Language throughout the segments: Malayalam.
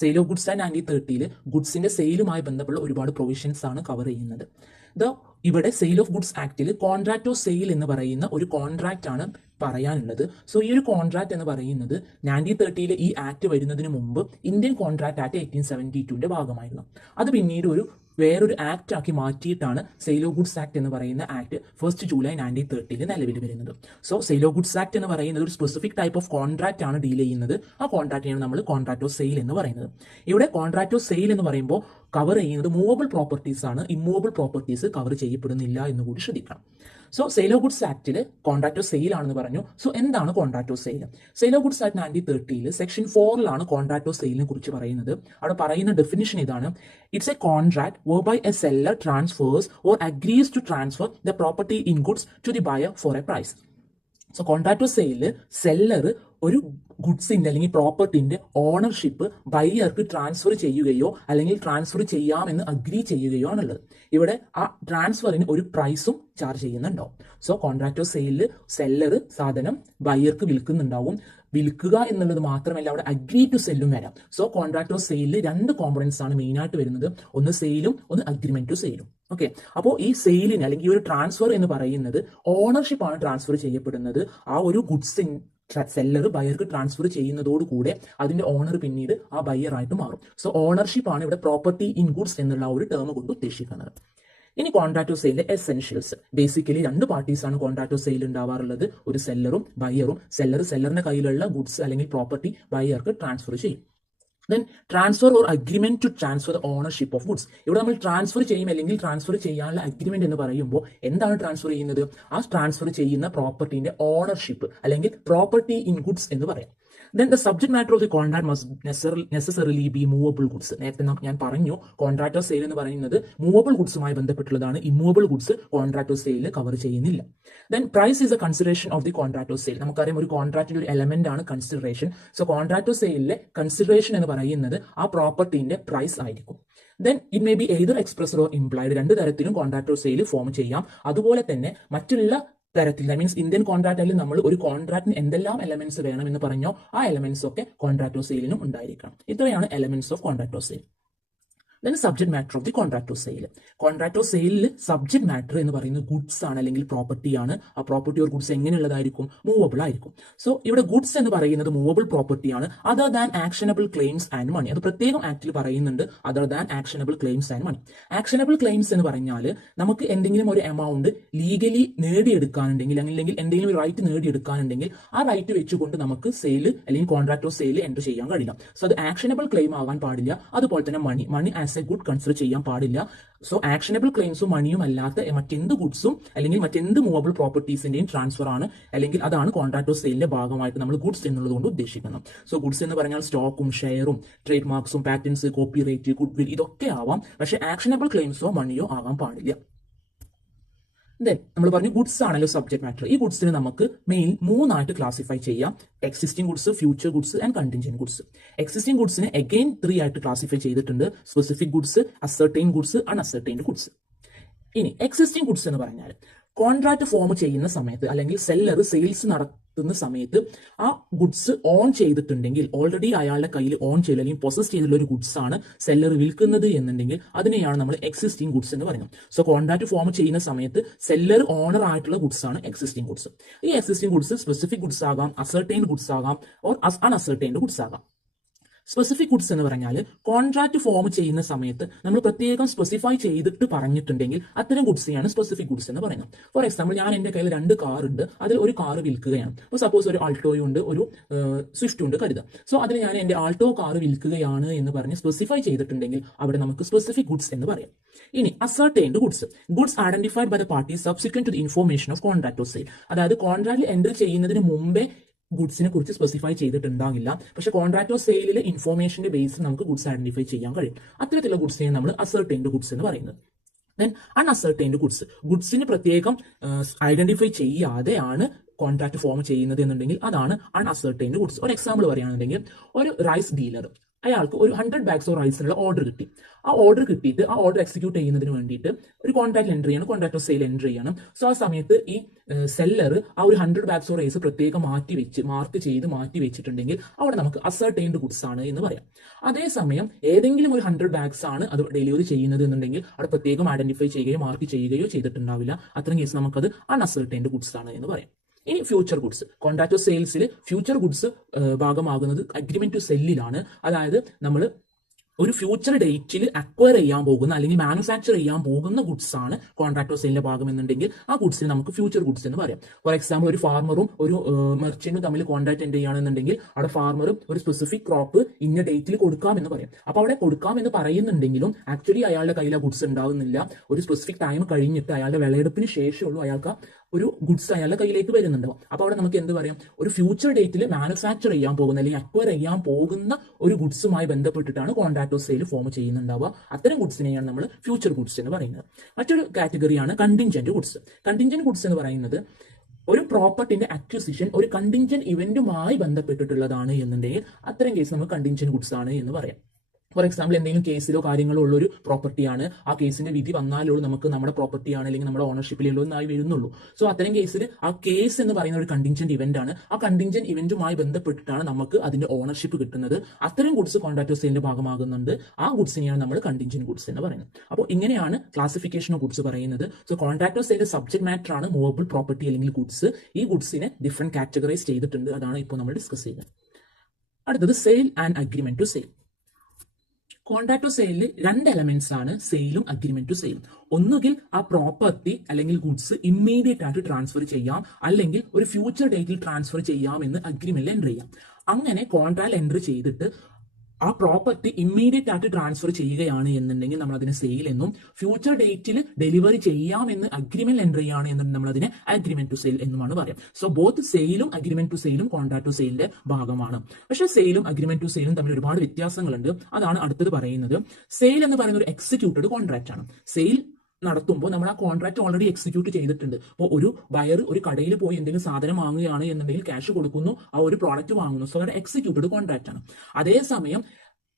സെയിൽ ഓഫ് ഗുഡ്സ് ആൻഡ് 1930 ഗുഡ്സിന്റെ സെയിലുമായി ബന്ധപ്പെട്ട ഒരുപാട് പ്രൊവിഷൻസ് ആണ് കവർ ചെയ്യുന്നത്. ഇവിടെ സെയിൽ ഓഫ് ഗുഡ്സ് ആക്ടിൽ കോൺട്രാക്ട് ഓഫ് സെയിൽ എന്ന് പറയുന്ന ഒരു കോൺട്രാക്ട് ആണ് പറയാനുള്ളത്. സോ ഈ ഒരു കോൺട്രാക്ട് എന്ന് പറയുന്നത് 1930 ഈ ആക്ട് വരുന്നതിന് മുമ്പ് ഇന്ത്യൻ കോൺട്രാക്ട് ആക്ട് 1872 ഭാഗമായിരുന്നു. അത് പിന്നീട് വേറൊരു ആക്ട് ആക്കി മാറ്റിയിട്ടാണ് സെയിൽ ഓഫ് ഗുഡ്സ് ആക്ട് എന്ന് പറയുന്ന ആക്ട് 1 ജൂലൈ 1930 നിലവിൽ വരുന്നത്. So sale of goods act എന്ന് പറയുന്നത് ഒരു സ്പെസിഫിക് ടൈപ്പ് ഓഫ് കോൺട്രാക്ട് ആണ് ഡീൽ ചെയ്യുന്നത്. ആ കോൺട്രാക്റ്റിനാണ് നമ്മൾ കോൺട്രാക്ട് ഓഫ് സെയിൽ എന്ന് പറയുന്നത്. ഇവിടെ കോൺട്രാക്ട് ഓഫ് സെയിൽ എന്ന് പറയുമ്പോൾ കവർ ചെയ്യുന്നത് മൂവബിൾ പ്രോപ്പർട്ടീസ് ആണ്. ഇമ്മൂവബിൾ പ്രോപ്പർട്ടീസ് കവർ ചെയ്യപ്പെടുന്നില്ല എന്ന് കൂടി ശ്രദ്ധിക്കണം. സോ സെയിൽ ഓഫ് ഗുഡ്സ് ആക്ടിൽ കോൺട്രാക്ട് ഓഫ് സെയിൽ ആണെന്ന് പറഞ്ഞു. സോ എന്താണ് contract of sale? Sale of goods act 1930 section 4 contract of സെയിലിനെ കുറിച്ച് പറയുന്നത്. അവിടെ പറയുന്ന ഡെഫിനിഷൻ ഇതാണ്: it's a contract whereby a seller transfers or agrees to transfer the property in goods to the buyer for a price. So contract of സെയിലിൽ സെല്ലർ ഒരു ഗുഡ്സിന്റെ അല്ലെങ്കിൽ പ്രോപ്പർട്ടിന്റെ ഓണർഷിപ്പ് ബയ്യർക്ക് ട്രാൻസ്ഫർ ചെയ്യുകയോ അല്ലെങ്കിൽ ട്രാൻസ്ഫർ ചെയ്യാമെന്ന് അഗ്രി ചെയ്യുകയോ ആണുള്ളത്. ഇവിടെ ആ ട്രാൻസ്ഫറിന് ഒരു പ്രൈസും ചാർജ് ചെയ്യുന്നുണ്ടാവും. സോ കോൺട്രാക്ട് ഓഫ് സെയിലിൽ സെല്ലർ സാധനം ബയ്യർക്ക് വിൽക്കുന്നുണ്ടാവും. വിൽക്കുക എന്നുള്ളത് മാത്രമല്ല, അവിടെ അഗ്രി ടു സെല്ലും വരാം. സോ കോൺട്രാക്ട് ഓഫ് സെയിലിൽ 2 കോമ്പണൻസ് ആണ് മെയിൻ ആയിട്ട് വരുന്നത്. ഒന്ന് സെയിലും ഒന്ന് അഗ്രിമെന്റ് ടു സെയിലും. ഓക്കെ, അപ്പോൾ ഈ സെയിലിന് അല്ലെങ്കിൽ ഈ ഒരു ട്രാൻസ്ഫർ എന്ന് പറയുന്നത് ഓണർഷിപ്പ് ആണ് ട്രാൻസ്ഫർ ചെയ്യപ്പെടുന്നത്. ആ ഒരു ഗുഡ്സിൻ സെല്ലർ ബയർക്ക് ട്രാൻസ്ഫർ ചെയ്യുന്നതോടുകൂടെ അതിന്റെ ഓണർ പിന്നീട് ആ ബയ്യർ ആയിട്ട് മാറും. സോ ഓണർഷിപ്പ് ആണ് ഇവിടെ പ്രോപ്പർട്ടി ഇൻ ഗുഡ്സ് എന്നുള്ള ഒരു ടേം കൊണ്ട് ഉദ്ദേശിക്കുന്നത്. ഇനി കോൺട്രാക്ട് ഓഫ് സെയിലിലെ എസെൻഷ്യൽസ്. ബേസിക്കലി 2 പാർട്ടീസ് ആണ് കോൺട്രാക്ട് ഓഫ് സെയിൽ ഉണ്ടാവാറുള്ളത്, ഒരു സെല്ലറും ബയ്യറും. സെല്ലറിന്റെ കയ്യിലുള്ള ഗുഡ്സ് അല്ലെങ്കിൽ പ്രോപ്പർട്ടി ബയ്യർക്ക് ട്രാൻസ്ഫർ ചെയ്യും. Then transfer or agreement to transfer the ownership of goods. ഇവിടെ നമ്മൾ ട്രാൻസ്ഫർ ചെയ്യും അല്ലെങ്കിൽ ട്രാൻസ്ഫർ ചെയ്യാനുള്ള അഗ്രിമെന്റ് എന്ന് പറയുമ്പോൾ എന്താണ് ട്രാൻസ്ഫർ ചെയ്യുന്നത്? ആ ട്രാൻസ്ഫർ ചെയ്യുന്ന പ്രോപ്പർട്ടിന്റെ ഓണർഷിപ്പ് അല്ലെങ്കിൽ പ്രോപ്പർട്ടി ഇൻ ഗുഡ്സ് എന്ന് പറയാം. Then the subject matter of the contract must necessarily be movable goods. നേരത്തെ ഞാൻ പറഞ്ഞു കോൺട്രാക്ട് ഓഫ് സെയിൽ എന്ന് പറയുന്നത് മൂവബിൾ ഗുഡ്സുമായി ബന്ധപ്പെട്ടുള്ളതാണ്. Immovable goods contract of sale cover ചെയ്യുന്നില്ല. Then price is a consideration of the contract of sale. നമുക്കറിയാം ഒരു കോൺട്രാക്റ്റിന്റെ ഒരു എലമെന്റ് ആണ് കൺസിഡറേഷൻ. സോ കോൺട്രാക്ട് ഓഫ് സെയിലിലെ കൺസിഡറേഷൻ എന്ന് പറയുന്നത് ആ പ്രോപ്പർട്ടിന്റെ പ്രൈസ് ആയിരിക്കും. Then it may be either expressed or implied. 2 തരത്തിലും കോൺട്രാക്ട് ഓഫ് സെയിൽ ഫോം ചെയ്യാം. അതുപോലെ തന്നെ മറ്റുള്ള തരത്തിൽ, ദാറ്റ് മീൻസ് ഇന്ത്യൻ കോൺട്രാക്റ്റിൽ നമ്മൾ ഒരു കോൺട്രാക്റ്റിന് എന്തെല്ലാം എലമെന്റ്സ് വേണമെന്ന് പറഞ്ഞോ ആ എലമെന്റ്സ് ഒക്കെ കോൺട്രാക്ട് ഓഫ് സെയിലിനും ഉണ്ടായിരിക്കണം. ഇത്രയാണ് elements of contract of sale. Then subject matter of the contract of sale. Contract of സെയിലിൽ സബ്ജക്ട് മാറ്റർ എന്ന് പറയുന്നത് ഗുഡ്സ് ആണ് അല്ലെങ്കിൽ പ്രോപ്പർട്ടി ആണ്. ആ പ്രോപ്പർട്ടി ഓർ ഗുഡ്സ് എങ്ങനെയുള്ളതായിരിക്കും? മൂവബിൾ ആയിരിക്കും. സോ ഇവിടെ ഗുഡ്സ് എന്ന് പറയുന്നത് മൂവബിൾ പ്രോപ്പർട്ടി ആണ്. Other than actionable claims and money. അത് പ്രത്യേകം ആക്ടിൽ പറയുന്നുണ്ട്, other than actionable claims and money. Actionable claims എന്ന് പറഞ്ഞാൽ നമുക്ക് എന്തെങ്കിലും ഒരു എമൗണ്ട് ലീഗലി നേടിയെടുക്കാനുണ്ടെങ്കിൽ അല്ലെങ്കിൽ എന്തെങ്കിലും ഒരു റൈറ്റ് നേടിയെടുക്കാനുണ്ടെങ്കിൽ ആ റൈറ്റ് വെച്ചുകൊണ്ട് നമുക്ക് സെയിൽ അല്ലെങ്കിൽ കോൺട്രാക്ട് ഓഫ് സെയിൽ എൻറ്റർ ചെയ്യാൻ കഴിയില്ല. സോ അത് ആക്ഷനബിൾ ക്ലെയിം ആകാൻ പാടില്ല. അതുപോലെ തന്നെ money as a good consider ചെയ്യാൻ പാടില്ല. സോ ആക്ഷനബിൾ ക്ലെയിംസും മണിയും അല്ലാത്ത മറ്റെന്ത് ഗുഡ്സും അല്ലെങ്കിൽ മറ്റെന്ത് മൂവബിൾ പ്രോപ്പർട്ടീസിന്റെയും ട്രാൻസ്ഫർ ആണ് അല്ലെങ്കിൽ അതാണ് കോൺട്രാക്ട് ഓഫ് സെയിലിന്റെ ഭാഗമായിട്ട് നമ്മൾ ഗുഡ്സ് എന്നുള്ളത് കൊണ്ട് ഉദ്ദേശിക്കുന്നത്. സോ ഗുഡ്സ് എന്ന് പറഞ്ഞാൽ സ്റ്റോക്കും ഷെയറും ട്രേഡ് മാർക്സും പാറ്റൻസ് കോപ്പിറൈറ്റ് ഗുഡ് വിൽ ഇതൊക്കെ ആവാം. പക്ഷേ ആക്ഷനബിൾ ക്ലെയിംസോ മണിയോ ആകാൻ പാടില്ല. ദെൻ നമ്മൾ പറഞ്ഞു ഗുഡ്സ് ആണല്ലോ സബ്ജക്ട് മാറ്റർ. ഈ ഗുഡ്സിനെ നമുക്ക് മെയിൻ 3 ക്ലാസിഫൈ ചെയ്യാം: existing goods, future goods and contingent goods. Existing ഗുഡ്സിനെ അഗെയിൻ 3 ക്ലാസിഫൈ ചെയ്തിട്ടുണ്ട്: specific goods, ascertain goods, unascertained goods. ഇനി എക്സിസ്റ്റിംഗ് ഗുഡ്സ് എന്ന് പറഞ്ഞാൽ കോൺട്രാക്ട് ഫോം ചെയ്യുന്ന സമയത്ത് അല്ലെങ്കിൽ സെല്ലർ സെയിൽസ് നടത്തുന്ന സമയത്ത് ആ ഗുഡ്സ് ഓൺ ചെയ്തിട്ടുണ്ടെങ്കിൽ, ഓൾറെഡി അയാളുടെ കയ്യിൽ ഓൺ ചെയ്ത് അല്ലെങ്കിൽ പൊസസ് ചെയ്തിട്ടുള്ള ഒരു ഗുഡ്സ് ആണ് സെല്ലർ വിൽക്കുന്നത് എന്നുണ്ടെങ്കിൽ അതിനെയാണ് നമ്മൾ എക്സിസ്റ്റിംഗ് ഗുഡ്സ് എന്ന് പറയുന്നത്. സോ കോൺട്രാക്ട് ഫോം ചെയ്യുന്ന സമയത്ത് സെല്ലർ ഓണർ ആയിട്ടുള്ള ഗുഡ്സ് ആണ് എക്സിസ്റ്റിംഗ് ഗുഡ്സ്. ഈ എക്സിസ്റ്റിംഗ് ഗുഡ്സ് സ്പെസിഫിക് ഗുഡ്സ് ആകാം, അസർട്ടൈൻഡ് ഗുഡ്സ് ആകാം, ഓർ അൺഅസർട്ടൈൻഡ് ഗുഡ്സ് ആകാം. സ്പെസിഫിക് ഗുഡ്സ് എന്ന് പറഞ്ഞാൽ കോൺട്രാക്ട് ഫോം ചെയ്യുന്ന സമയത്ത് നമ്മൾ പ്രത്യേകം സ്പെസിഫൈ ചെയ്തിട്ട് പറഞ്ഞിട്ടുണ്ടെങ്കിൽ അത്തരം ഗുഡ്സിനെയാണ് സ്പെസിഫിക് ഗുഡ്സ് എന്ന് പറയുന്നത്. ഫോർ എക്സാമ്പിൾ, ഞാൻ എൻ്റെ കയ്യിൽ 2 കാർ ഉണ്ട്, അതിൽ ഒരു കാർ വിൽക്കുകയാണ്. അപ്പോൾ സപ്പോസ് ഒരു ആൾട്ടോയും ഉണ്ട്, ഒരു സ്വിഫ്റ്റ് ഉണ്ട് കരുതാം. സോ അതിന് ഞാൻ എൻ്റെ ആൾട്ടോ കാർ വിൽക്കുകയാണ് എന്ന് പറഞ്ഞ് സ്പെസിഫൈ ചെയ്തിട്ടുണ്ടെങ്കിൽ അവിടെ നമുക്ക് സ്പെസിഫിക് ഗുഡ്സ് എന്ന് പറയാം. ഇനി ascertained goods identified by the party subsequent to the information of contract of sale. അതായത് കോൺട്രാക്റ്റിൽ എൻറ്റർ ചെയ്യുന്നതിന് മുമ്പേ ഗുഡ്സിനെ കുറിച്ച് സ്പെസിഫൈ ചെയ്തിട്ടുണ്ടാകില്ല, പക്ഷേ കോൺട്രാക്ട് ഓഫ് സെയിലിലെ ഇൻഫോർമേഷന്റെ ബേസിൽ നമുക്ക് ഗുഡ്സ് ഐഡന്റിഫൈ ചെയ്യാൻ കഴിയും. അത്തരത്തിലുള്ള ഗുഡ്സിനെ നമ്മൾ അസർട്ടൈൻഡ് ഗുഡ്സ് എന്ന് പറയുന്നത്. ദെൻ അൺഅസർട്ടൈൻഡ് ഗുഡ്സിന് പ്രത്യേകം ഐഡന്റിഫൈ ചെയ്യാതെയാണ് കോൺട്രാക്ട് ഫോം ചെയ്യുന്നത് എന്നുണ്ടെങ്കിൽ അതാണ് അൺഅസർട്ടൈൻഡ് ഗുഡ്സ്. ഒരു എക്സാമ്പിൾ പറയുകയാണെന്നുണ്ടെങ്കിൽ ഒരു റൈസ് ഡീലർ അയാൾക്ക് ഒരു 100 ബാഗ്സ് ഓഫ് റൈസിനുള്ള ഓർഡർ കിട്ടി. ആ ഓർഡർ കിട്ടിയിട്ട് ആ ഓർഡർ എക്സിക്യൂട്ട് ചെയ്യുന്നതിന് വേണ്ടിയിട്ട് ഒരു കോൺട്രാക്ട് എൻട്രി ചെയ്യണം, കോൺട്രാക്ട് ഓഫ് സെയിൽ എൻട്രി ചെയ്യണം. സോ ആ സമയത്ത് ഈ സെല്ലർ ആ ഒരു 100 ബാഗ്സ് ഓഫ് റൈസ് പ്രത്യേകം മാർക്ക് ചെയ്ത് മാറ്റി വെച്ചിട്ടുണ്ടെങ്കിൽ അവിടെ നമുക്ക് അസർട്ടൈൻഡ് ഗുഡ്സ് ആണ് എന്ന് പറയാം. അതേസമയം ഏതെങ്കിലും ഒരു 100 ബാഗ്സ് ആണ് അത് ഡെലിവറി ചെയ്യുന്നത് എന്നുണ്ടെങ്കിൽ അവിടെ പ്രത്യേകം ഐഡന്റിഫൈ ചെയ്യുകയോ മാർക്ക് ചെയ്യുകയോ ചെയ്തിട്ടുണ്ടാവില്ല. അത്തരം കേസ് നമുക്കത് അൺഅസർട്ടൈൻഡ് ഗുഡ്സ് ആണ് എന്ന് പറയാം. ഇനി ഫ്യൂച്ചർ ഗുഡ്സ്, കോൺട്രാക്ട് ഓഫ് സെയിൽസിൽ ഫ്യൂച്ചർ ഗുഡ്സ് ഭാഗമാകുന്നത് അഗ്രിമെന്റ് ടു സെല്ലിലാണ്. അതായത് നമ്മൾ ഒരു ഫ്യൂച്ചർ ഡേറ്റിൽ അക്വയർ ചെയ്യാൻ പോകുന്ന അല്ലെങ്കിൽ മാനുഫാക്ചർ ചെയ്യാൻ പോകുന്ന ഗുഡ്സ് ആണ് കോൺട്രാക്ട് ഓഫ് സെയിലിന്റെ ഭാഗം എന്നുണ്ടെങ്കിൽ ആ ഗുഡ്സിന് നമുക്ക് ഫ്യൂച്ചർ ഗുഡ്സ് എന്ന് പറയാം. ഫോർ എക്സാമ്പിൾ, ഒരു ഫാർമറും ഒരു മെർച്ചന്റും തമ്മിൽ കോൺട്രാക്ട് എൻഡ് ചെയ്യുകയാണെന്നുണ്ടെങ്കിൽ അവിടെ ഫാർമർ ഒരു സ്പെസിഫിക് ക്രോപ്പ് ഇന്ന ഡേറ്റിൽ കൊടുക്കാം എന്ന് പറയാം. അപ്പോൾ അവിടെ കൊടുക്കാം എന്ന് പറയുന്നുണ്ടെങ്കിലും ആക്ച്വലി അയാളുടെ കയ്യിൽ ആ ഗുഡ്സ് ഉണ്ടാവുന്നില്ല. ഒരു സ്പെസിഫിക് ടൈം കഴിഞ്ഞിട്ട് അയാളുടെ വിളയെടുപ്പിന് ശേഷമുള്ളൂ അയാൾക്ക് ഒരു ഗുഡ്സ് അയാളുടെ കയ്യിലേക്ക് വരുന്നുണ്ടാവും. അപ്പോൾ അവിടെ നമുക്ക് എന്ത് പറയാം, ഒരു ഫ്യൂച്ചർ ഡേറ്റിൽ മാനുഫാക്ചർ ചെയ്യാൻ പോകുന്ന അല്ലെങ്കിൽ അക്വയർ ചെയ്യാൻ പോകുന്ന ഒരു ഗുഡ്സുമായി ബന്ധപ്പെട്ടിട്ടാണ് കോൺട്രാക്ട് ഓഫ് സെയിൽ ഫോം ചെയ്യുന്നുണ്ടാവുക. അത്തരം ഗുഡ്സിനെയാണ് നമ്മൾ ഫ്യൂച്ചർ ഗുഡ്സ് എന്ന് പറയുന്നത്. മറ്റൊരു കാറ്റഗറിയാണ് കണ്ടിൻജന്റ് ഗുഡ്സ്. കണ്ടിൻജന്റ് ഗുഡ്സ് എന്ന് പറയുന്നത് ഒരു പ്രോപ്പർട്ടിന്റെ അക്വിസിഷൻ ഒരു കണ്ടിൻജന്റ് ഇവന്റുമായി ബന്ധപ്പെട്ടിട്ടുള്ളതാണ് എന്നുണ്ടെങ്കിൽ അത്തരം കേസ് നമുക്ക് കണ്ടിൻജന്റ് ഗുഡ്സ് ആണ് എന്ന് പറയാം. ഫോർ എക്സാമ്പിൾ, എന്തെങ്കിലും കേസിലോ കാര്യങ്ങളോ ഉള്ള ഒരു പ്രോപ്പർട്ടിയാണ്, ആ കേസിന്റെ വിധി വന്നാലുള്ളൂ നമുക്ക് നമ്മുടെ പ്രോപ്പർട്ടിയാണ് അല്ലെങ്കിൽ നമ്മുടെ ഓണർഷിപ്പിലുള്ളൂ എന്നായി വരുന്നുള്ളൂ. സോ അത്തരം കേസിൽ ആ കേസ് എന്ന് പറയുന്ന ഒരു കണ്ടിൻജന്റ് ഇവന്റ് ആണ്. ആ കണ്ടിൻജന്റ് ഇവന്റുമായി ബന്ധപ്പെട്ടിട്ടാണ് നമുക്ക് അതിന്റെ ഓണർഷിപ്പ് കിട്ടുന്നത്. അത്തരം ഗുഡ്സ് കോൺട്രാക്ട് ഓഫ് സെയിലിന്റെ ഭാഗമാകുന്നുണ്ട്. ആ ഗുഡ്സിനെയാണ് നമ്മൾ കണ്ടിൻജന്റ് ഗുഡ്സ് എന്ന് പറയുന്നത്. അപ്പോൾ ഇങ്ങനെയാണ് ക്ലാസിഫിക്കേഷൻ ഓഫ് ഗുഡ്സ് പറയുന്നത്. സോ കോൺട്രാക്ട് ഓഫ് സെയിലിന്റെ സബ്ജക്ട് മാറ്റർ ആണ് മൂവബിൾ പ്രോപ്പർട്ടി അല്ലെങ്കിൽ ഗുഡ്സ്. ഈ ഗുഡ്സിനെ ഡിഫറെന്റ് കാറ്റഗറൈസ് ചെയ്തിട്ടുണ്ട്. അതാണ് ഇപ്പോൾ നമ്മൾ ഡിസ്കസ് ചെയ്യുന്നത്. അടുത്തത് sale and agreement to sale. Contract to സെയിലിൽ 2 എലമെന്റ്സ് ആണ് സെയിലും അഗ്രിമെന്റ് ടു സെയിലും. ഒന്നുകിൽ ആ പ്രോപ്പർട്ടി അല്ലെങ്കിൽ ഗുഡ്സ് ഇമ്മീഡിയറ്റ് ആയിട്ട് ട്രാൻസ്ഫർ ചെയ്യാം, അല്ലെങ്കിൽ ഒരു ഫ്യൂച്ചർ ഡേറ്റിൽ ട്രാൻസ്ഫർ ചെയ്യാം എന്ന് അഗ്രിമെന്റിൽ എൻട്രി ചെയ്യാം. അങ്ങനെ കോൺട്രാക്ട് എൻട്രി ചെയ്തിട്ട് ആ പ്രോപ്പർട്ടി ഇമ്മീഡിയറ്റ് ആയിട്ട് ട്രാൻസ്ഫർ ചെയ്യുകയാണ് എന്നുണ്ടെങ്കിൽ നമ്മൾ അതിനെ സെയിൽ എന്നും, ഫ്യൂച്ചർ ഡേറ്റിൽ ഡെലിവറി ചെയ്യാമെന്ന് അഗ്രിമെന്റ് എൻട്രി ചെയ്യാണ് എന്നുണ്ടെങ്കിൽ നമ്മൾ അതിനെ അഗ്രിമെന്റ് ടു സെയിൽ എന്നുമാണ് പറയാം. സോ ബോത്ത് സെയിലും അഗ്രിമെന്റ് ടു സെയിലും കോൺട്രാക്ട് ടു സെയിലിന്റെ ഭാഗമാണ്. പക്ഷേ സെയിലും അഗ്രിമെന്റ് ടു സെയിലും തമ്മിൽ ഒരുപാട് വ്യത്യാസങ്ങളുണ്ട്. അതാണ് അടുത്തത് പറയുന്നത്. സെയിൽ എന്ന് പറയുന്ന ഒരു എക്സിക്യൂട്ടഡ് കോൺട്രാക്ട് ആണ്. സെയിൽ നടത്തുമ്പോൾ നമ്മൾ ആ കോൺട്രാക്ട് ഓൾറെഡി എക്സിക്യൂട്ട് ചെയ്തിട്ടുണ്ട്. അപ്പോൾ ഒരു ബയർ ഒരു കടയിൽ പോയി എന്തെങ്കിലും സാധനം വാങ്ങുകയാണ് എന്നുണ്ടെങ്കിൽ ക്യാഷ് കൊടുക്കുന്നു, ആ ഒരു പ്രോഡക്റ്റ് വാങ്ങുന്നു. സോ അത് എക്സിക്യൂട്ടഡ് കോൺട്രാക്ട് ആണ്. അതേസമയം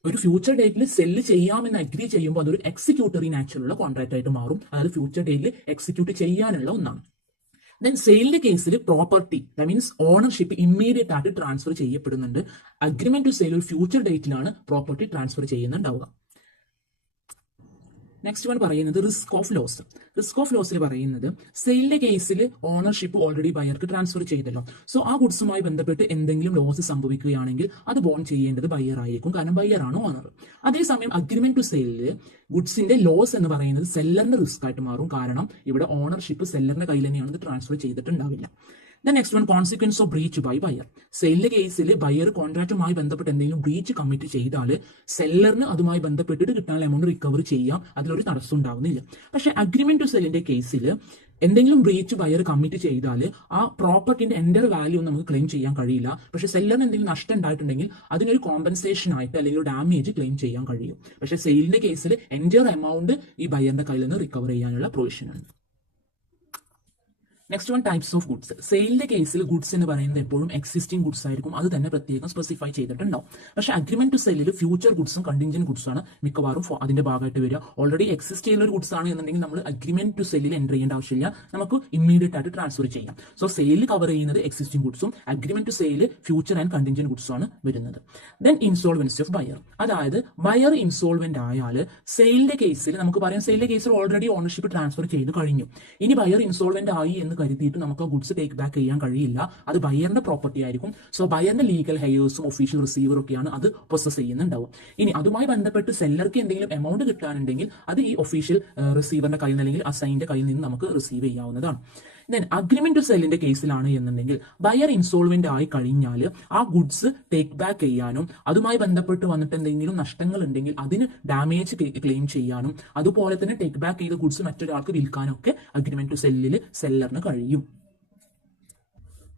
ഒരു ഫ്യൂച്ചർ ഡേറ്റിൽ സെല്ല് ചെയ്യാമെന്ന് അഗ്രി ചെയ്യുമ്പോൾ അതൊരു എക്സിക്യൂട്ടറി നാച്ചുറലുള്ള കോൺട്രാക്ട് ആയിട്ട് മാറും. അതായത് ഫ്യൂച്ചർ ഡേറ്റിൽ എക്സിക്യൂട്ട് ചെയ്യാനുള്ള ഒന്നാണ്. ദെൻ സെയിലിന്റെ കേസിൽ property that means ownership immediate ആയിട്ട് ട്രാൻസ്ഫർ ചെയ്യപ്പെടുന്നുണ്ട്. അഗ്രിമെന്റ് ടു സെയിൽ ഒരു ഫ്യൂച്ചർ ഡേറ്റിലാണ് പ്രോപ്പർട്ടി ട്രാൻസ്ഫർ ചെയ്യുന്നുണ്ടാവുക. നെക്സ്റ്റ് വൺ പറയുന്നത് risk of loss. Risk of ലോസിൽ പറയുന്നത് സെയിലിന്റെ കേസിൽ ഓണർഷിപ്പ് ഓൾറെഡി ബയർക്ക് ട്രാൻസ്ഫർ ചെയ്തല്ലോ. സോ ആ ഗുഡ്സുമായി ബന്ധപ്പെട്ട് എന്തെങ്കിലും ലോസ് സംഭവിക്കുകയാണെങ്കിൽ അത് ബോൺ ചെയ്യേണ്ടത് ബയർ ആയിരിക്കും, കാരണം ബയർ ആണ് ഓണർ. അതേസമയം അഗ്രിമെന്റ് ടു സെയിലിൽ ഗുഡ്സിന്റെ ലോസ് എന്ന് പറയുന്നത് സെല്ലറിന്റെ റിസ്ക് ആയിട്ട് മാറും, കാരണം ഇവിടെ ഓണർഷിപ്പ് സെല്ലറിന്റെ കയ്യിൽ തന്നെയാണ് ഇത് ട്രാൻസ്ഫർ ചെയ്തിട്ടുണ്ടാവില്ല. The next one consequence of breach by buyer. സെയിലിന്റെ കേസിൽ ബയർ കോൺട്രാക്റ്റുമായി ബന്ധപ്പെട്ട് എന്തെങ്കിലും ബ്രീച്ച് കമ്മിറ്റ് ചെയ്താൽ സെല്ലറിന് അതുമായി ബന്ധപ്പെട്ടിട്ട് കിട്ടാനുള്ള എമൗണ്ട് റിക്കവർ ചെയ്യാം, അതിലൊരു തടസ്സം ഉണ്ടാവുന്നില്ല. പക്ഷേ അഗ്രിമെന്റ് ടു സെല്ലിന്റെ കേസിൽ എന്തെങ്കിലും ബ്രീച്ച് ബയർ കമ്മിറ്റ് ചെയ്താൽ ആ പ്രോപ്പർട്ടിന്റെ എൻഡർ വാല്യൂ നമുക്ക് ക്ലെയിം ചെയ്യാൻ കഴിയില്ല. പക്ഷേ സെല്ലറിന് എന്തെങ്കിലും നഷ്ടം ഉണ്ടായിട്ടുണ്ടെങ്കിൽ അതിനൊരു കോമ്പൻസേഷൻ ആയിട്ട് അല്ലെങ്കിൽ ഒരു ഡാമേജ് ക്ലെയിം ചെയ്യാൻ കഴിയും. പക്ഷേ സെയിലിന്റെ കേസിൽ എൻഡർ എമൗണ്ട് ഈ ബയറിന്റെ കയ്യിൽ നിന്ന് റിക്കവർ ചെയ്യാനുള്ള പ്രൊവിഷൻ ആണ്. Next one types of goods. സെയിലിന്റെ കേസിൽ ഗുഡ്സ് എന്ന് പറയുന്നത് എപ്പോഴും എക്സിസ്റ്റിംഗ് ഗുഡ്സ് ആയിരിക്കും, അത് തന്നെ പ്രത്യേകം സ്പെസിഫൈ ചെയ്തിട്ടുണ്ടാവും. പക്ഷേ അഗ്രിമെന്റ് ടു സെല്ലിൽ ഫ്യൂച്ചർ ഗുഡ്സും കണ്ടിൻജന്റ് ഗുഡ്സും ആണ് മിക്കവാറും അതിന്റെ ഭാഗമായിട്ട് വരിക. ഓൾറെഡി എക്സിസ്റ്റ് ചെയ്യുന്ന ഒരു ഗുഡ്സ് ആണ് എന്നുണ്ടെങ്കിൽ നമ്മൾ അഗ്രിമെന്റ് ടു സെല്ലിൽ എൻറ്റർ ചെയ്യേണ്ട ആവശ്യമില്ല, നമുക്ക് ഇമ്മീഡിയറ്റ് ആയിട്ട് ട്രാൻസ്ഫർ ചെയ്യാം. സോ സെയിൽ കവർ ചെയ്യുന്നത് എക്സിസ്റ്റിംഗ് ഗുഡ്സും agreement to sale future and contingent ഗുഡ്സും ആണ് വരുന്നത്. Then insolvency of buyer. അതായത് ബയർ ഇൻസോൾവെന്റ് ആയാൽ സെയിലിന്റെ കേസിൽ നമുക്ക് പറയാം, സെയിലിന്റെ കേസിൽ ഓൾറെഡി ഓണർഷിപ്പ് ട്രാൻസ്ഫർ ചെയ്ത് കഴിഞ്ഞു. ഇനി ബയർ ഇൻസോൾവെന്റ് ആയി എന്ന് കരുതിയിട്ട് നമുക്ക് ഗുഡ്സ് ടേക്ക് ബാക്ക് ചെയ്യാൻ കഴിയില്ല, അത് ബയറിന്റെ പ്രോപ്പർട്ടി ആയിരിക്കും. സോ ബയറിന്റെ ലീഗൽ ഹെയേഴ്സും ഒഫീഷ്യൽ റിസീവറും ഒക്കെയാണ് അത് പ്രൊസസ് ചെയ്യുന്നുണ്ടാവും. ഇനി അതുമായി ബന്ധപ്പെട്ട് സെല്ലർക്ക് എന്തെങ്കിലും എമൗണ്ട് കിട്ടാനുണ്ടെങ്കിൽ അത് ഈ ഒഫീഷ്യൽ റിസീവറിന്റെ കയ്യിൽ നിന്ന് അല്ലെങ്കിൽ അസൈന്റെ കയ്യിൽ നിന്ന് നമുക്ക് റിസീവ് ചെയ്യാവുന്നതാണ്. ദെൻ അഗ്രിമെന്റ് ടു സെല്ലിന്റെ കേസിലാണ് എന്നുണ്ടെങ്കിൽ ബയർ ഇൻസോൾവെന്റ് ആയി കഴിഞ്ഞാൽ ആ ഗുഡ്സ് ടേക്ക് ബാക്ക് ചെയ്യാനും അതുമായി ബന്ധപ്പെട്ട് വന്നിട്ട് എന്തെങ്കിലും നഷ്ടങ്ങൾ ഉണ്ടെങ്കിൽ അതിന് ഡാമേജ് ക്ലെയിം ചെയ്യാനും അതുപോലെ തന്നെ ടേക്ക് ബാക്ക് ചെയ്ത ഗുഡ്സ് മറ്റൊരാൾക്ക് വിൽക്കാനും ഒക്കെ അഗ്രിമെന്റ് ടു സെല്ലിൽ സെല്ലറിന് കഴിയും.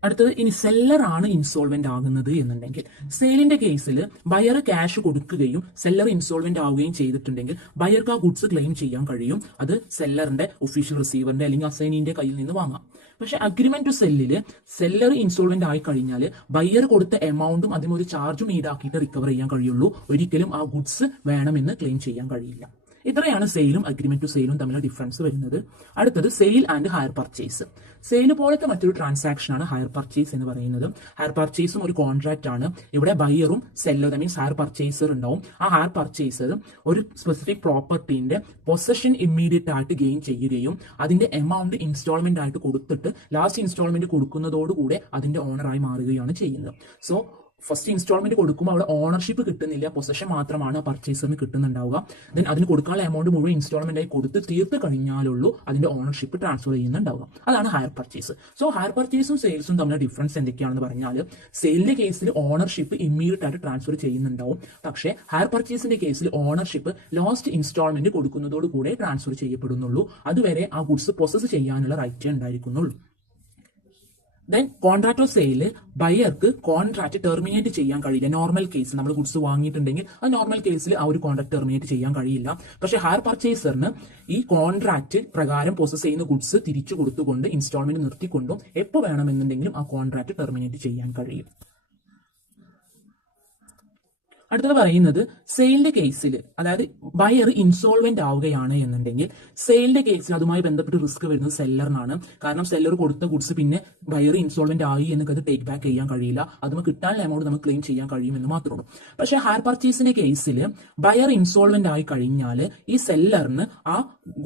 അടുത്തത് ഇനി സെല്ലർ ആണ് ഇൻസോൾവെന്റ് ആകുന്നത് എന്നുണ്ടെങ്കിൽ, സെയിലിന്റെ കേസിൽ ബയർ ക്യാഷ് കൊടുക്കുകയും സെല്ലർ ഇൻസോൾവെന്റ് ആവുകയും ചെയ്തിട്ടുണ്ടെങ്കിൽ ബയർക്ക് ആ ഗുഡ്സ് ക്ലെയിം ചെയ്യാൻ കഴിയും. അത് സെല്ലറിന്റെ ഒഫീഷ്യൽ റിസീവറിന്റെ അല്ലെങ്കിൽ അസൈനിന്റെ കയ്യിൽ നിന്ന് വാങ്ങാം. പക്ഷെ അഗ്രിമെന്റ് ടു സെല്ലിൽ സെല്ലർ ഇൻസോൾവെന്റ് ആയി കഴിഞ്ഞാൽ ബയർ കൊടുത്ത എമൗണ്ടും അതിനൊരു ചാർജും ഈടാക്കിയിട്ട് റിക്കവർ ചെയ്യാൻ കഴിയുള്ളൂ. ഒരിക്കലും ആ ഗുഡ്സ് വേണമെന്ന് ക്ലെയിം ചെയ്യാൻ കഴിയില്ല. ഇത്രയാണ് സെയിലും അഗ്രിമെന്റ് ടു സെയിലും തമ്മിലുള്ള ഡിഫറൻസ് വരുന്നത്. അടുത്തത് sale and higher purchase. Sale പോലത്തെ മറ്റൊരു ട്രാൻസാക്ഷൻ ആണ് ഹയർ പർച്ചേസ് എന്ന് പറയുന്നത്. ഹയർ പർച്ചേസും ഒരു കോൺട്രാക്ട് ആണ്. ഇവിടെ ബയറും സെല്ലർ മീൻസ് ഹയർ പർച്ചേസർ ഉണ്ടാവും. ആ ഹയർ പർച്ചേസർ ഒരു സ്പെസിഫിക് പ്രോപ്പർട്ടിന്റെ പൊസഷൻ ഇമ്മീഡിയറ്റ് ആയിട്ട് ഗെയിൻ ചെയ്യുകയും അതിന്റെ എമൗണ്ട് ഇൻസ്റ്റാൾമെന്റ് ആയിട്ട് കൊടുത്തിട്ട് ലാസ്റ്റ് ഇൻസ്റ്റാൾമെന്റ് കൊടുക്കുന്നതോടുകൂടെ അതിന്റെ ഓണറായി മാറുകയാണ് ചെയ്യുന്നത്. സോ ഫസ്റ്റ് ഇൻസ്റ്റാൾമെന്റ് കൊടുക്കുമ്പോൾ അവിടെ ഓണർഷിപ്പ് കിട്ടുന്നില്ല, പൊസഷൻ മാത്രമാണ് പർച്ചേസറിന് കിട്ടുന്നുണ്ടാവുക. ദെൻ അതിന് കൊടുക്കാനുള്ള എമൗണ്ട് മുഴുവൻ ഇൻസ്റ്റാൾമെന്റ് ആയി കൊടുത്ത് തീർത്ത് കഴിഞ്ഞാലുള്ളൂ അതിന്റെ ഓണർഷിപ്പ് ട്രാൻസ്ഫർ ചെയ്യുന്നുണ്ടാവുക. അതാണ് ഹയർ പർച്ചേസ്. സോ ഹയർ പർച്ചേസും സെയിൽസും തമ്മിലുള്ള ഡിഫറൻസ് എന്തൊക്കെയാണെന്ന് പറഞ്ഞാൽ, സെയിലിന്റെ കേസിൽ ഓണർഷിപ്പ് ഇമ്മീഡിയറ്റ് ആയിട്ട് ട്രാൻസ്ഫർ ചെയ്യുന്നുണ്ടാവും. പക്ഷേ ഹയർ പർച്ചേസിന്റെ കേസിൽ ഓണർഷിപ്പ് ലാസ്റ്റ് ഇൻസ്റ്റാൾമെന്റ് കൊടുക്കുന്നതോടുകൂടെ ട്രാൻസ്ഫർ ചെയ്യപ്പെടുന്നുള്ളൂ. അതുവരെ ആ ഗുഡ്സ് പ്രോസസ് ചെയ്യാനുള്ള റൈറ്റ് ഉണ്ടായിരിക്കുന്നുള്ളൂ. ദെൻ കോൺട്രാക്ട് ഓഫ് സെയിൽ, ബയർക്ക് കോൺട്രാക്ട് ടെർമിനേറ്റ് ചെയ്യാൻ കഴിയില്ല. നോർമൽ കേസ് നമ്മൾ ഗുഡ്സ് വാങ്ങിയിട്ടുണ്ടെങ്കിൽ ആ നോർമൽ കേസിൽ ആ ഒരു കോൺട്രാക്ട് ടെർമിനേറ്റ് ചെയ്യാൻ കഴിയില്ല. പക്ഷെ ഹയർ പർച്ചേസറിന് ഈ കോൺട്രാക്ട് പ്രകാരം പ്രോസസ് ചെയ്യുന്ന ഗുഡ്സ് തിരിച്ചു കൊടുത്തുകൊണ്ട് ഇൻസ്റ്റാൾമെന്റ് നിർത്തിക്കൊണ്ടും എപ്പോൾ വേണമെന്നുണ്ടെങ്കിലും ആ കോൺട്രാക്ട് ടെർമിനേറ്റ് ചെയ്യാൻ കഴിയും. അടുത്തത് പറയുന്നത് സെയിലിന്റെ കേസിൽ, അതായത് ബയർ ഇൻസോൾവെന്റ് ആവുകയാണ് എന്നുണ്ടെങ്കിൽ സെയിലിന്റെ കേസിൽ അതുമായി ബന്ധപ്പെട്ട് റിസ്ക് വരുന്നത് സെല്ലറിനാണ്. കാരണം സെല്ലർ കൊടുത്ത ഗുഡ്സ് പിന്നെ ബയർ ഇൻസോൾവെന്റ് ആയി എന്നൊക്കെ അത് ടേക്ക് ബാക്ക് ചെയ്യാൻ കഴിയില്ല. അതും കിട്ടാനുള്ള എമൗണ്ട് നമുക്ക് ക്ലെയിം ചെയ്യാൻ കഴിയുമെന്ന് മാത്രമേ ഉള്ളൂ. പക്ഷെ ഹയർ പർച്ചേസിന്റെ കേസിൽ ബയർ ഇൻസോൾവെന്റ് ആയി കഴിഞ്ഞാൽ ഈ സെല്ലറിന് ആ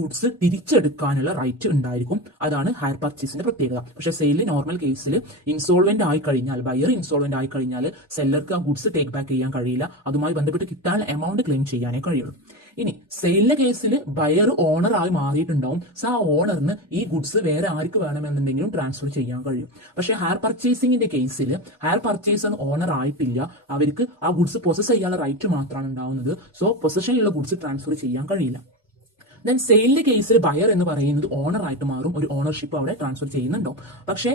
ഗുഡ്സ് തിരിച്ചെടുക്കാനുള്ള റൈറ്റ് ഉണ്ടായിരിക്കും. അതാണ് ഹയർ പർച്ചേസിന്റെ പ്രത്യേകത. പക്ഷെ സെയിലിൽ നോർമൽ കേസിൽ ഇൻസോൾവെന്റ് ആയി കഴിഞ്ഞാൽ, ബയർ ഇൻസോൾവെന്റ് ആയി കഴിഞ്ഞാൽ സെല്ലർക്ക് ആ ഗുഡ്സ് ടേക്ക് ബാക്ക് ചെയ്യാൻ കഴിയില്ല. അതുമായി ബന്ധപ്പെട്ട് കിട്ടാനുള്ള എമൗണ്ട് ക്ലെയിം ചെയ്യാനേ കഴിയുള്ളൂ. ഇനി സെയിലിന്റെ കേസിൽ ബയർ ഓണർ ആയി മാറിയിട്ടുണ്ടാവും. സോ ആ ഓണറിന് ഈ ഗുഡ്സ് വേറെ ആർക്ക് വേണമെന്നുണ്ടെങ്കിലും ട്രാൻസ്ഫർ ചെയ്യാൻ കഴിയും. പക്ഷേ ഹയർ പർച്ചേസിംഗിന്റെ കേസിൽ ഹയർ പർച്ചേസർ ഓണർ ആയിട്ടില്ല. അവർക്ക് ആ ഗുഡ്സ് പൊസസ് ചെയ്യാനുള്ള റൈറ്റ് മാത്രമാണ് ഉണ്ടാവുന്നത്. സോ പൊസഷനിലുള്ള ഗുഡ്സ് ട്രാൻസ്ഫർ ചെയ്യാൻ കഴിയില്ല. ദെൻ സെയിലിന്റെ കേസിൽ ബയർ എന്ന് പറയുന്നത് ഓണർ ആയിട്ട് മാറും. ഒരു ഓണർഷിപ്പ് അവിടെ ട്രാൻസ്ഫർ ചെയ്യുന്നുണ്ടാവും. പക്ഷേ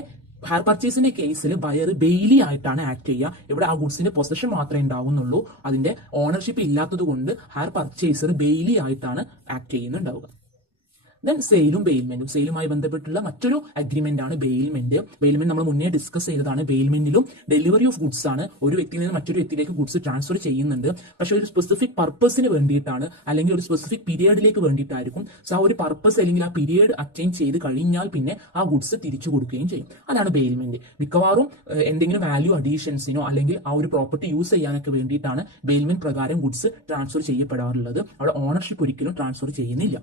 ഹയർ പർച്ചേസിന്റെ കേസിൽ ബയർ ബെയിലി ആയിട്ടാണ് ആക്ട് ചെയ്യുക. ഇവിടെ ആ ഗുഡ്സിന്റെ പൊസഷൻ മാത്രമേ ഉണ്ടാവുന്നുള്ളൂ. അതിന്റെ ഓണർഷിപ്പ് ഇല്ലാത്തത് കൊണ്ട് ഹയർ പർച്ചേസർ ബെയിലി ആയിട്ടാണ് ആക്ട് ചെയ്യുന്നുണ്ടാവുക. ദെൻ സെയിലും ബെയിൽമെന്റും, സെയിലുമായി ബന്ധപ്പെട്ടുള്ള മറ്റൊരു അഗ്രിമെന്റ് ആണ് ബെയിൽമെന്റ്. ബെയിൽമെന്റ് നമ്മൾ മുന്നേ ഡിസ്കസ് ചെയ്തതാണ്. ബെയിൽമെന്റിലും ഡെലിവറി ഓഫ് ഗുഡ്സ് ആണ്. ഒരു വ്യക്തിയിൽ നിന്ന് മറ്റൊരു വ്യക്തിയിലേക്ക് ഗുഡ്സ് ട്രാൻസ്ഫർ ചെയ്യുന്നുണ്ട്. പക്ഷെ ഒരു സ്പെസിഫിക് പർപ്പസിന് വേണ്ടിയിട്ടാണ്, അല്ലെങ്കിൽ ഒരു സ്പെസിഫിക് പീരിയഡിലേക്ക് വേണ്ടിയിട്ടായിരിക്കും. സോ ആ ഒരു പർപ്പസ് അല്ലെങ്കിൽ ആ പീരിയഡ് അറ്റൈൻ ചെയ്ത് കഴിഞ്ഞാൽ പിന്നെ ആ ഗുഡ്സ് തിരിച്ചു കൊടുക്കുകയും ചെയ്യും. അതാണ് ബെയിൽമെന്റ്. മിക്കവാറും എന്തെങ്കിലും വാല്യൂ അഡീഷൻസിനോ അല്ലെങ്കിൽ ആ ഒരു പ്രോപ്പർട്ടി യൂസ് ചെയ്യാനൊക്കെ വേണ്ടിയിട്ടാണ് ബെയിൽമെന്റ് പ്രകാരം ഗുഡ്സ് ട്രാൻസ്ഫർ ചെയ്യപ്പെടാറുള്ളത്. അവിടെ ഓണർഷിപ്പ് ഒരിക്കലും ട്രാൻസ്ഫർ ചെയ്യുന്നില്ല.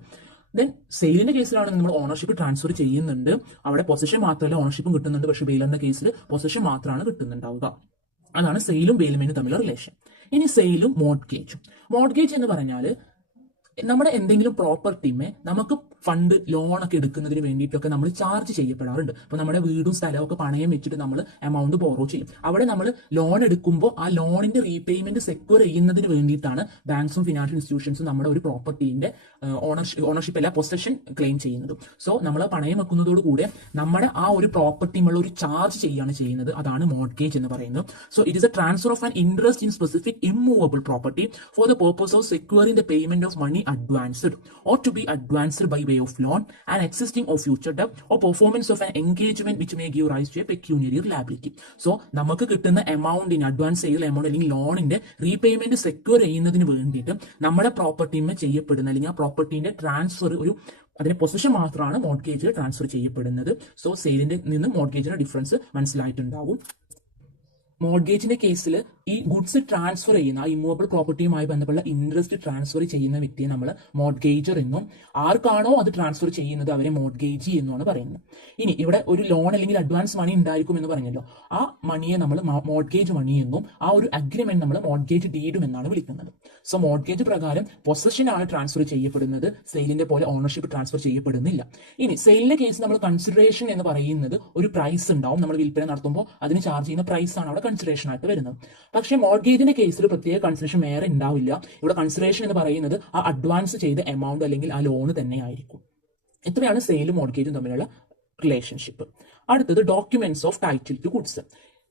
ദെൻ സെയിലിന്റെ കേസിലാണ് നമ്മൾ ഓണർഷിപ്പ് ട്രാൻസ്ഫർ ചെയ്യുന്നുണ്ട്. അവിടെ പൊസിഷൻ മാത്രമല്ല ഓണർഷിപ്പും കിട്ടുന്നുണ്ട്. പക്ഷേ ബെയിലറിന്റെ കേസിൽ പൊസിഷൻ മാത്രമാണ് കിട്ടുന്നുണ്ടാവുക. അതാണ് സെയിലും ബെയിൽമെന്റും തമ്മിലുള്ള റിലേഷൻ. ഇനി സെയിലും മോർട്ട്ഗേജും. മോർട്ട്ഗേജ് എന്ന് പറഞ്ഞാൽ നമ്മുടെ എന്തെങ്കിലും പ്രോപ്പർട്ടിമേ നമുക്ക് ഫണ്ട് ലോണൊക്കെ എടുക്കുന്നതിന് വേണ്ടിയിട്ടൊക്കെ നമ്മൾ ചാർജ് ചെയ്യപ്പെടാറുണ്ട്. അപ്പോൾ നമ്മുടെ വീടും സ്ഥലവും ഒക്കെ പണയം വെച്ചിട്ട് നമ്മൾ എമൗണ്ട് ബോറോ ചെയ്യും. അവിടെ നമ്മൾ ലോൺ എടുക്കുമ്പോൾ ആ ലോണിന്റെ റീപേയ്മെന്റ് സെക്യൂർ ചെയ്യുന്നതിന് വേണ്ടിയിട്ടാണ് ബാങ്ക്സും ഫിനാൻഷ്യൽ ഇൻസ്റ്റിറ്റ്യൂഷൻസും നമ്മുടെ ഒരു പ്രോപ്പർട്ടിന്റെ ഓണർഷിപ്പ് അല്ല പൊസഷൻ ക്ലെയിം ചെയ്യുന്നത്. സോ നമ്മൾ പണയം വെക്കുന്നതോടുകൂടെ നമ്മുടെ ആ ഒരു പ്രോപ്പർട്ടിമുള്ള ഒരു ചാർജ് ചെയ്യാണ് ചെയ്യുന്നത്. അതാണ് മോർട്ട്ഗേജ് എന്ന് പറയുന്നത്. So it is a transfer of an interest in specific immovable property for the purpose of securing the payment of money advanced or to be advanced by way of loan and existing or future debt or performance of an engagement which may give rise to a pecuniary liability. So നമുക്ക് കിട്ടുന്ന എമൗണ്ടിന് അഡ്വാൻസ് ചെയ്ത എമൗണ്ട് അല്ലെങ്കിൽ ലോണിന്റെ റീപേയ്മെന്റ് സെക്യൂർ ചെയ്യുന്നതിന് വേണ്ടിയിട്ട് നമ്മുടെ പ്രോപ്പർട്ടിമേ ചെയ്യപ്പെടുന്ന അല്ലെങ്കിൽ ആ പ്രോപ്പർട്ടിന്റെ ട്രാൻസ്ഫർ ഒരു അതിന്റെ പൊസിഷൻ മാത്രമാണ് മോർട്ട്ഗേജിൽ ട്രാൻസ്ഫർ ചെയ്യപ്പെടുന്നത്. സോ സെയിലിന്റെ നിന്ന് മോർട്ട്ഗേജിന്റെ ഡിഫറൻസ് മനസ്സിലായിട്ടുണ്ടാവും. മോർട്ട്ഗേജിന്റെ കേസിൽ ഈ ഗുഡ്സ് ട്രാൻസ്ഫർ ചെയ്യുന്ന ആ ഇമ്മൂവബിൾ പ്രോപ്പർട്ടിയുമായി ബന്ധപ്പെട്ട ഇൻട്രസ്റ്റ് ട്രാൻസ്ഫർ ചെയ്യുന്ന വ്യക്തിയെ നമ്മൾ മോർട്ട്ഗേജർ എന്നും ആർക്കാണോ അത് ട്രാൻസ്ഫർ ചെയ്യുന്നത് അവരെ മോർട്ട്ഗേജി എന്നുമാണ് പറയുന്നത്. ഇനി ഇവിടെ ഒരു ലോൺ അല്ലെങ്കിൽ അഡ്വാൻസ് മണി ഉണ്ടായിരിക്കും എന്ന് പറഞ്ഞല്ലോ, ആ മണിയെ നമ്മൾ മോർട്ട്ഗേജ് മണി എന്നും ആ ഒരു അഗ്രിമെന്റ് നമ്മൾ മോർട്ട്ഗേജ് ഡീഡും എന്നാണ് വിളിക്കുന്നത്. സോ മോർട്ട്ഗേജ് പ്രകാരം പൊസഷനാണ് ട്രാൻസ്ഫർ ചെയ്യപ്പെടുന്നത്. സെയിലിന്റെ പോലെ ഓണർഷിപ്പ് ട്രാൻസ്ഫർ ചെയ്യപ്പെടുന്നില്ല. ഇനി സെയിലിന്റെ കേസ് നമ്മൾ കൺസിഡറേഷൻ എന്ന് പറയുന്നത് ഒരു പ്രൈസ് ഉണ്ടാവും. നമ്മൾ വിൽപ്പന നടത്തുമ്പോൾ അതിന് ചാർജ് ചെയ്യുന്ന പ്രൈസ് ആണ് അവിടെ കൺസിഡറേഷൻ ആയിട്ട് വരുന്നത്. പക്ഷേ മോർട്ട്ഗേജിന്റെ കേസിൽ പ്രത്യേക കൺസിഡറേഷൻ വേറെ ഉണ്ടാവില്ല. ഇവിടെ കൺസിഡറേഷൻ എന്ന് പറയുന്നത് ആ അഡ്വാൻസ് ചെയ്ത എമൗണ്ട് അല്ലെങ്കിൽ ആ ലോൺ തന്നെ ആയിരിക്കും. ഇത്രയാണ് സെയിലും മോർട്ട്ഗേജും തമ്മിലുള്ള റിലേഷൻഷിപ്പ്. അടുത്തത് documents of title to goods.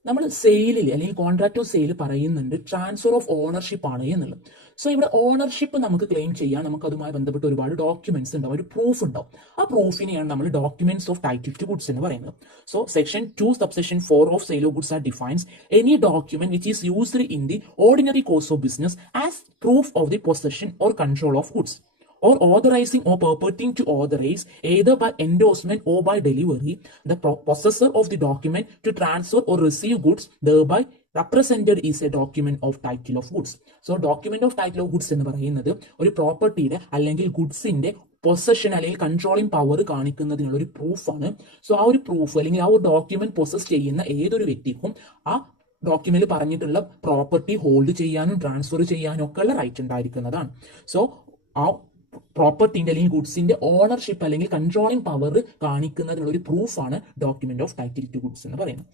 നമ്മൾ സെയിലിൽ അല്ലെങ്കിൽ കോൺട്രാക്ട് ഓഫ് സെയിൽ പറയുന്നുണ്ട് ട്രാൻസ്ഫർ ഓഫ് ഓണർഷിപ്പ് ആണ് എന്നുള്ളത്. സോ ഇവിടെ ഓണർഷിപ്പ് നമുക്ക് ക്ലെയിം ചെയ്യാൻ നമുക്ക് അതുമായി ബന്ധപ്പെട്ട് ഒരുപാട് ഡോക്യുമെന്റ്സ് ഉണ്ടാവും, ഒരു പ്രൂഫ് ഉണ്ടാവും. ആ പ്രൂഫിനെയാണ് നമ്മൾ documents of title to goods എന്ന് പറയുന്നത്. So section 2 subsection 4 of sale of goods are defines any document which is used in the ordinary course of business as proof of the possession or control of goods, or authorizing or purporting to authorize either by endorsement or by delivery the possessor of the document to transfer or receive goods thereby represented is a document of title of goods. So document of title of goods എന്ന് പറയുന്നത് ഒരു പ്രോപ്പർട്ടിയുടെ അല്ലെങ്കിൽ ഗുഡ്സിന്റെ പൊസഷൻ അല്ലെങ്കിൽ കൺട്രോളിംഗ് പവർ കാണിക്കുന്നതിനുള്ള ഒരു പ്രൂഫാണ്. സോ ആ ഒരു പ്രൂഫ് അല്ലെങ്കിൽ ആ ഒരു ഡോക്യുമെന്റ് പൊസസ് ചെയ്യുന്ന ഏതൊരു വ്യക്തിക്കും ആ ഡോക്യുമെന്റ് പറഞ്ഞിട്ടുള്ള പ്രോപ്പർട്ടി ഹോൾഡ് ചെയ്യാനും ട്രാൻസ്ഫർ ചെയ്യാനും ഒക്കെ ഉള്ള റൈറ്റ് ഉണ്ടായിരിക്കുന്നതാണ്. സോ ആ പ്രോപ്പർട്ടിന്റെ അല്ലെങ്കിൽ ഗുഡ്സിന്റെ ഓണർഷിപ്പ് അല്ലെങ്കിൽ കൺട്രോളിംഗ് പവർ കാണിക്കുന്നതിനുള്ള ഒരു പ്രൂഫാണ് document of title to goods എന്ന് പറയുന്നത്.